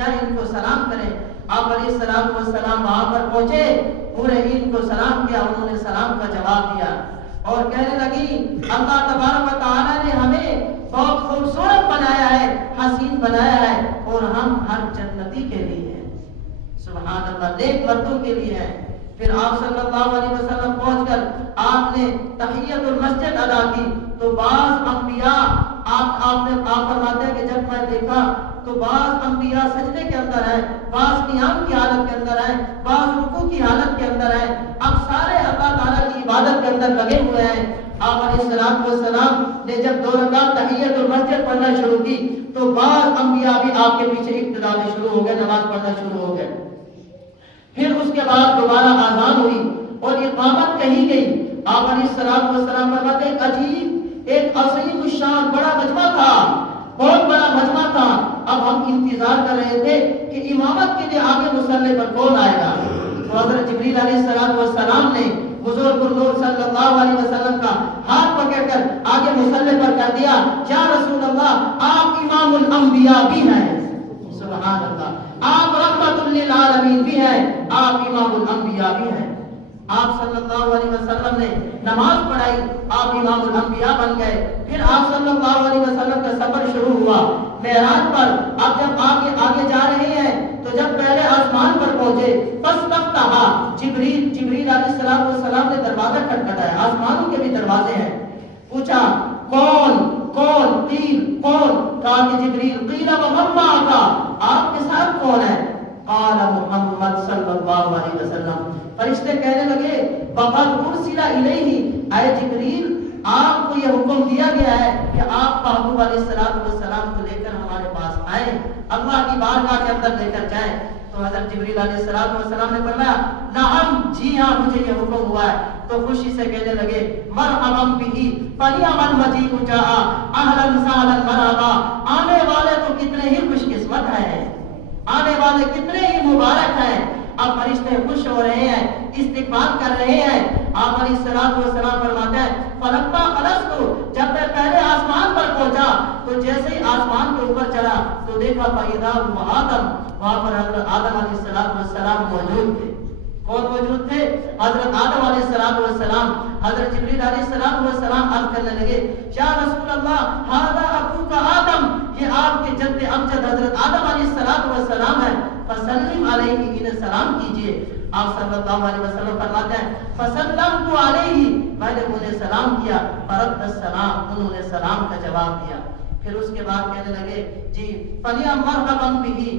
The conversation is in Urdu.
جائیں ان کو سلام کریں۔ آپ علیہ السلام وہاں پر پہنچے، پورے ان کو سلام کیا، انہوں نے سلام کا جواب دیا اور کہنے لگی اللہ تبارک و تعالیٰ نے ہمیں بہت خوبصورت بنایا ہے، حسین بنایا ہے، اور ہم ہر جنتی کے لیے ہیں، سبحان اللہ، نیک مردوں کے لیے ہیں۔ پھر آپ صلی اللہ علیہ وسلم پہنچ کر آپ نے تحیت المسجد ادا کی تو بعض انبیاء آپ فرماتے ہیں کہ جب میں دیکھا تو بعض انبیاء سجدے کے اندر ہیں، بعض قیام کی حالت کے اندر ہیں، بعض رکوع کی حالت کے اندر ہیں، اب سارے اللہ تعالیٰ کی عبادت کے اندر لگے ہوئے ہیں۔ آپ علیہ السلام نے جب 2 رکعت تحیت المسجد پڑھنا شروع کی تو بعض انبیاء بھی آپ کے پیچھے اقتدا میں شروع ہو گئے، نماز پڑھنا شروع ہو گئے۔ پھر اس کے بعد دوبارہ آذان ہوئی اور اقامت کہی گئی۔ آپ علیہ السلام فرماتے ہیں ایک عظیم الشان بڑا مجمع تھا، بہت بڑا مجمع تھا، اب ہم انتظار کر رہے تھے کہ امامت کے لیے آگے مصلی پر کون آئے گا۔ تو حضرت جبریل علیہ السلام نے حضور النور صلی اللہ علیہ وسلم کا ہاتھ پکڑ کر آگے مصلی پر کر دیا، یا رسول اللہ آپ امام الانبیاء بھی ہیں، سبحان اللہ، آپ رحمت للعالمین بھی ہیں، آپ امام الانبیاء بھی ہیں۔ آپ صلی اللہ علیہ وسلم نے نماز پڑھائی، آپ امام الانبیاء بن گئے۔ پھر آپ صلی اللہ علیہ وسلم کا سفر شروع ہوا معراج پر۔ آپ جب آگے جا رہے ہیں تو جب پہلے آسمان پر پہنچے فاستفتح، جبریل علیہ السلام نے دروازہ کھٹکھٹایا، آسمانوں کے بھی دروازے ہیں، پوچھا کون قیل کون؟ کہا کہ جبریل، قیل ومن معک، آپ کے ساتھ کون ہے؟ قال محمد صلی اللہ علیہ وسلم، فرشتے کہنے لگے فقد ارسل الیہ، اے جبریل آپ کو یہ حکم دیا گیا ہے کہ آپ محبوب علیہ السلام کو لے کر ہمارے پاس آئیں، اللہ کی بارگاہ کے اندر لے کر جائیں۔ تو حضرت جبریل علیہ السلام نے فرمایا نعم، جی ہاں مجھے یہ حکم ہوا ہے۔ تو خوشی سے کہنے لگے مرحبا بہ فنعم المجیء جاء اہلا وسہلا مرحبا، آنے والے تو کتنے ہی خوش قسمت ہیں، آنے والے کتنے ہی مبارک ہیں۔ اب فرشتے خوش ہو رہے ہیں، استقبال کر رہے ہیں۔ آپ علیہ السلام فرماتے ہیں فلما خلصت، جب میں پہلے آسمان پر پہنچا تو جیسے ہی آسمان کے اوپر چڑھا تو دیکھا فاذا هو آدم، وہاں پر حضرت آدم علیہ السلام موجود تھے۔ کون موجود تھے؟ حضرت آدم علیہ السلام۔ حضرت جبریل علیہ السلام عرض کرنے لگے یا رسول اللہ ھذا اخوک آدم، یہ آپ کے جد امجد حضرت آدم علیہ السلام ہے، فسلم علیہ، انہیں سلام کیجئے۔ آپ صلی اللہ علیہ وسلم فرماتے ہیں فسلمت علیہ، میں نے انہیں سلام کیا، فرد السلام، انہوں نے سلام کا جواب دیا۔ پھر اس کے بعد کہنے لگے جی فنعم مرحبا بہ،